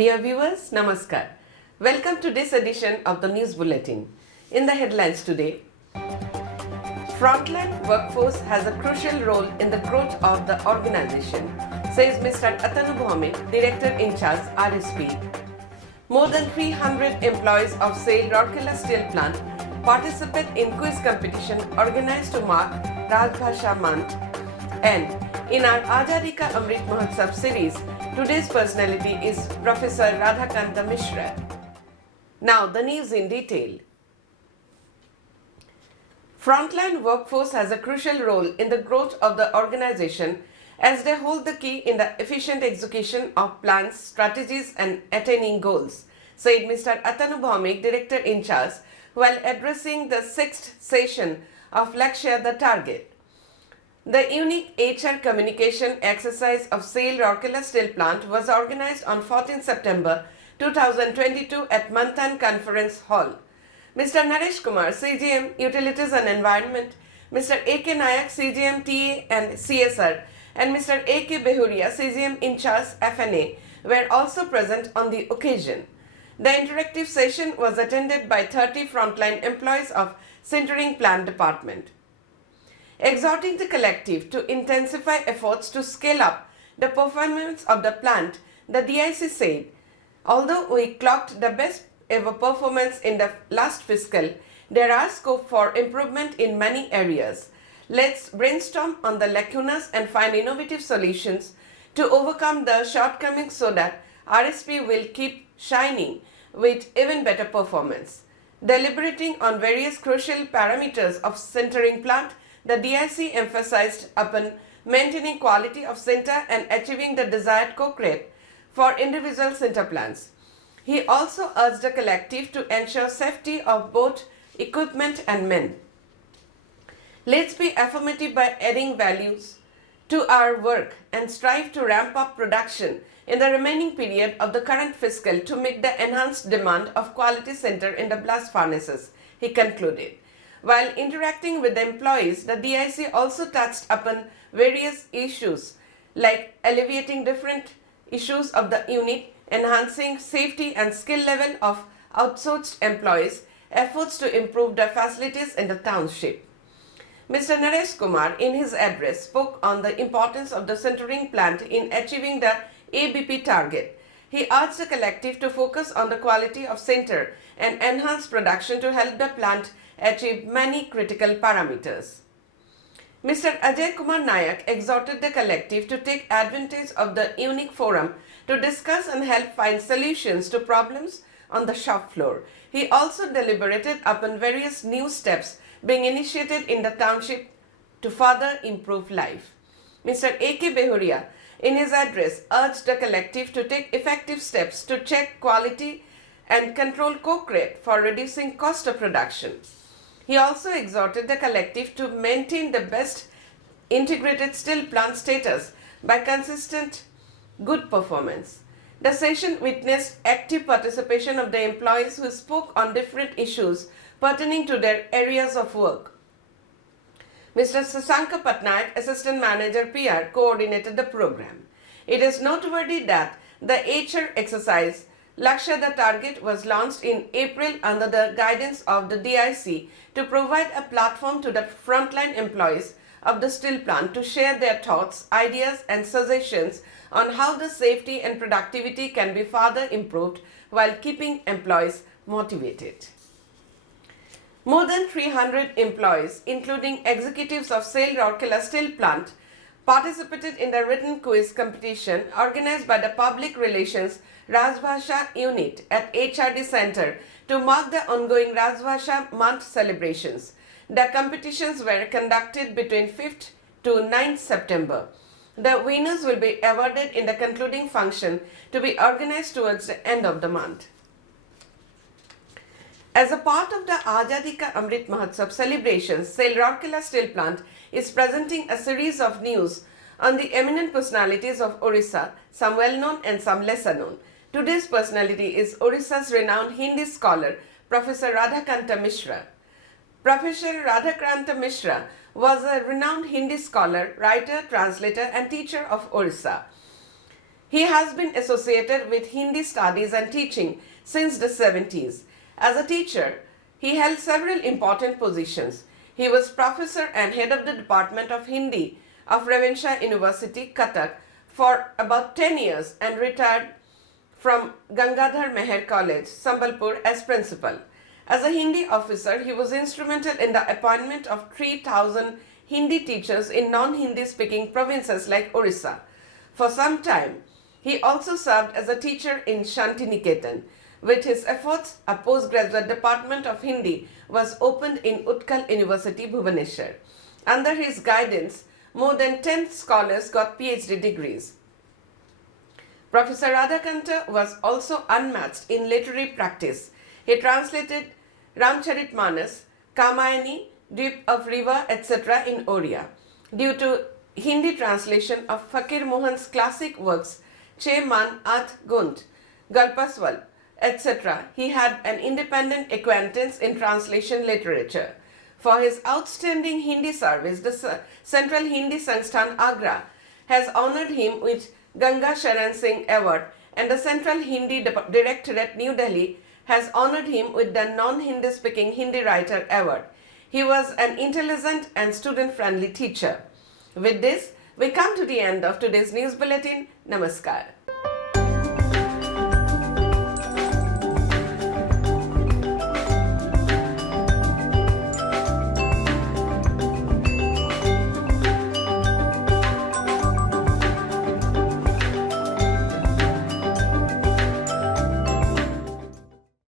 Dear viewers, Namaskar. Welcome to this edition of the News Bulletin. In the headlines today, frontline workforce has a crucial role in the growth of the organization, says Mr. Atanu Bhomik, Director in Charge, RSTV. More than 300 employees of SAIL Rourkela Steel Plant participate in quiz competition organized to mark Rajbhasha Month. And in our Azadi Ka Amrit Mahotsav series, today's personality is Professor Radhakanta Mishra. Now the news in detail. Frontline workforce has a crucial role in the growth of the organization as they hold the key in the efficient execution of plans, strategies and attaining goals, said Mr. Atanu Bhomik, Director in Charge, while addressing the 6th session of Lakshya the Target. The unique HR communication exercise of SAIL Rourkela Steel Plant was organized on 14 September 2022 at Manthan Conference Hall. Mr. Naresh Kumar, CGM Utilities and Environment, Mr. A.K. Nayak, CGM TA and CSR, and Mr. A.K. Behuria, CGM in charge FNA, were also present on the occasion. The interactive session was attended by 30 frontline employees of Sintering Plant Department. Exhorting the collective to intensify efforts to scale up the performance of the plant, the DIC said, although we clocked the best ever performance in the last fiscal, there are scope for improvement in many areas. Let's brainstorm on the lacunas and find innovative solutions to overcome the shortcomings so that RSP will keep shining with even better performance. Deliberating on various crucial parameters of sintering plant, the DIC emphasized upon maintaining quality of sinter and achieving the desired coke rate for individual sinter plants. He also urged the collective to ensure safety of both equipment and men. Let's be affirmative by adding values to our work and strive to ramp up production in the remaining period of the current fiscal to meet the enhanced demand of quality sinter in the blast furnaces, he concluded. While interacting with the employees, the DIC also touched upon various issues like alleviating different issues of the unit, enhancing safety and skill level of outsourced employees, efforts to improve the facilities in the township. Mr. Naresh Kumar, in his address, spoke on the importance of the sintering plant in achieving the ABP target. He urged the collective to focus on the quality of sinter and enhance production to help the plant achieve many critical parameters. Mr. Ajay Kumar Nayak exhorted the collective to take advantage of the unique forum to discuss and help find solutions to problems on the shop floor. He also deliberated upon various new steps being initiated in the township to further improve life. Mr. A.K. Behuria, in his address, urged the collective to take effective steps to check quality and control coke rate for reducing cost of production. He also exhorted the collective to maintain the best integrated steel plant status by consistent good performance. The session witnessed active participation of the employees who spoke on different issues pertaining to their areas of work. Mr. Sasanka Patnaik, Assistant Manager PR, coordinated the program. It is noteworthy that the HR exercise Lakshya the Target was launched in April under the guidance of the DIC to provide a platform to the frontline employees of the steel plant to share their thoughts, ideas and suggestions on how the safety and productivity can be further improved while keeping employees motivated. More than 300 employees, including executives of SAIL Rourkela Steel Plant, participated in the written quiz competition organized by the Public Relations Rajbhasha Unit at HRD Center to mark the ongoing Rajbhasha Month celebrations. The competitions were conducted between 5th to 9th September. The winners will be awarded in the concluding function to be organized towards the end of the month. As a part of the Azadi Ka Amrit Mahotsav celebrations, SAIL Rourkela Steel Plant is presenting a series of news on the eminent personalities of Orissa, some well-known and some lesser-known. Today's personality is Orissa's renowned Hindi scholar, Professor Radhakanta Mishra. Professor Radhakanta Mishra was a renowned Hindi scholar, writer, translator and teacher of Orissa. He has been associated with Hindi studies and teaching since the 70s. As a teacher, he held several important positions. He was professor and head of the Department of Hindi of Ravinsha University, Cuttack, for about 10 years and retired from Gangadhar Meher College, Sambalpur as principal. As a Hindi officer, he was instrumental in the appointment of 3,000 Hindi teachers in non-Hindi speaking provinces like Orissa. For some time, he also served as a teacher in Shantiniketan. With his efforts, a postgraduate department of Hindi was opened in Utkal University, Bhubaneswar. Under his guidance, more than 10 scholars got PhD degrees. Professor Radhakanta was also unmatched in literary practice. He translated Ramcharitmanas, Kamayani, Deep of River, etc. in Oriya. Due to Hindi translation of Fakir Mohan's classic works, Che Man At Gunt, Galpaswal, etc., he had an independent acquaintance in translation literature. For his outstanding Hindi service, the Central Hindi Sansthan Agra has honored him with Ganga Sharan Singh Award, and the Central Hindi Directorate, New Delhi, has honored him with the Non-Hindi Speaking Hindi Writer Award. He was an intelligent and student-friendly teacher. With this, we come to the end of today's news bulletin. Namaskar.